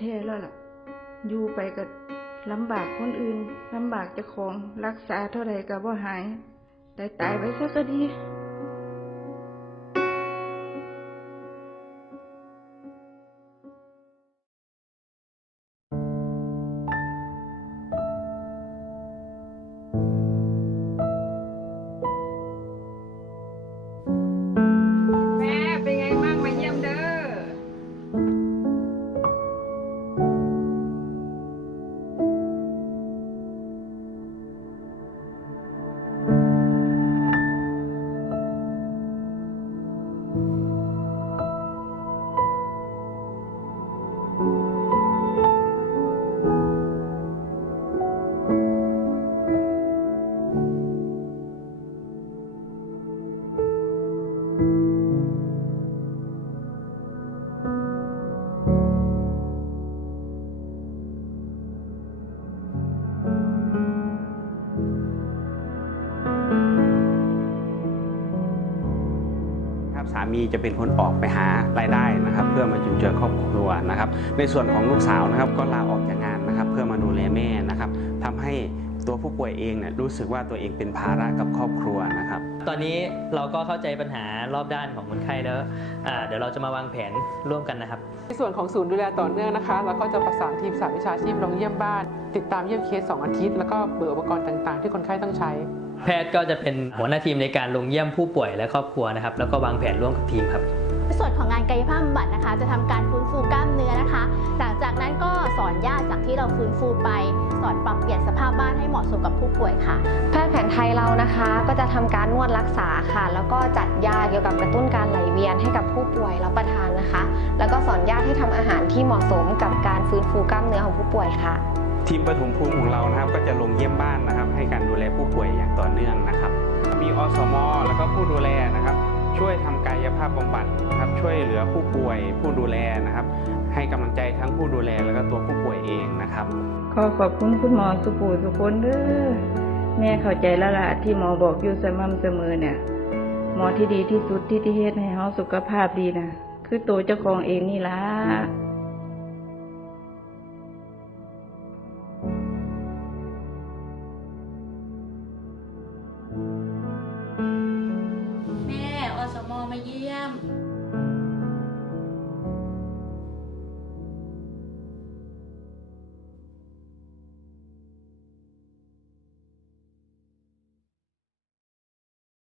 แท้แล้วล่ะ อยู่ไปก็ลำบากคนอื่นลำบากจะของรักษาเท่าไรก็บ่หายต่ตายไปซะก็ดีามีจะเป็นคนออกไปหารายได้นะครับ เพื่อมาจุนเจือครอบครัวนะครับ ในส่วนของลูกสาวนะครับก็ลาออกจากงานนะครับ เพื่อมาดูแลแม่นะครับทำให้ตัวผู้ป่วยเองเนี่ยรู้สึกว่าตัวเองเป็นภาระกับครอบครัวนะครับ ตอนนี้เราก็เข้าใจปัญหารอบด้านของคนไข้แล้วอ่าเดี๋ยวเราจะมาวางแผนร่วมกันนะครับ ในส่วนของศูนย์ดูแลต่อเนื่องนะคะ เราก็จะประสานทีมสาวิชาชีพลงเยี่ยมบ้าน ติดตามเยี่ยมเคส 2 อาทิตย์ แล้วก็เบื่ออุปกรณ์ต่างๆ ที่คนไข้ต้องใช้ แพทย์ก็จะเป็นหัวหน้าทีมในการลงเยี่ยมผู้ป่วยและครอบครัวนะครับ แล้วก็วางแผนร่วมกับทีมครับในส่วนของงานกายภาพบำบัดนะคะ จะทำการฟื้นฟูกล้ามเนื้อนะคะ หลังจากนั้นก็สอนญาติจากที่เราฟื้นฟูไป สอนปรับเปลี่ยนสภาพบ้านให้เหมาะสมกับผู้ป่วยค่ะ แพทย์แผนไทยเรานะคะ ก็จะทำการนวดรักษาค่ะ แล้วก็จัดยาเกี่ยวกับกระตุ้นการไหลเวียนให้กับผู้ป่วยรับประทานนะคะ แล้วก็สอนญาติให้ทำอาหารที่เหมาะสมกับการฟื้นฟูกล้ามเนื้อของผู้ป่วยค่ะ ทีมปฐมภูมิของเรานะครับ ก็จะลงเยี่ยมบ้านนะครับ ให้การดูแลผู้ป่วยอย่างต่อเนื่องนะครับ มีอสมแล้วก็ผู้ดูแลนะครับ ช่วยทำกายภาพบำบัดนะครับช่วยเหลือผู้ป่วยผู้ดูแลนะครับ ให้กำลังใจทั้งผู้ดูแลแล้วก็ตัวผู้ป่วยเองนะครับ ขอขอบคุณคุณหมอสุปูสุคนเด้อแม่เข้าใจแล้วล่ะที่หมอบอกอยู่สม่ำเสมอเนี่ยหมอที่ดีที่สุดที่ที่เฮ็ดให้เฮาสุขภาพดีนะคือตัวเจ้าของเองนี่ล่ะ Diêm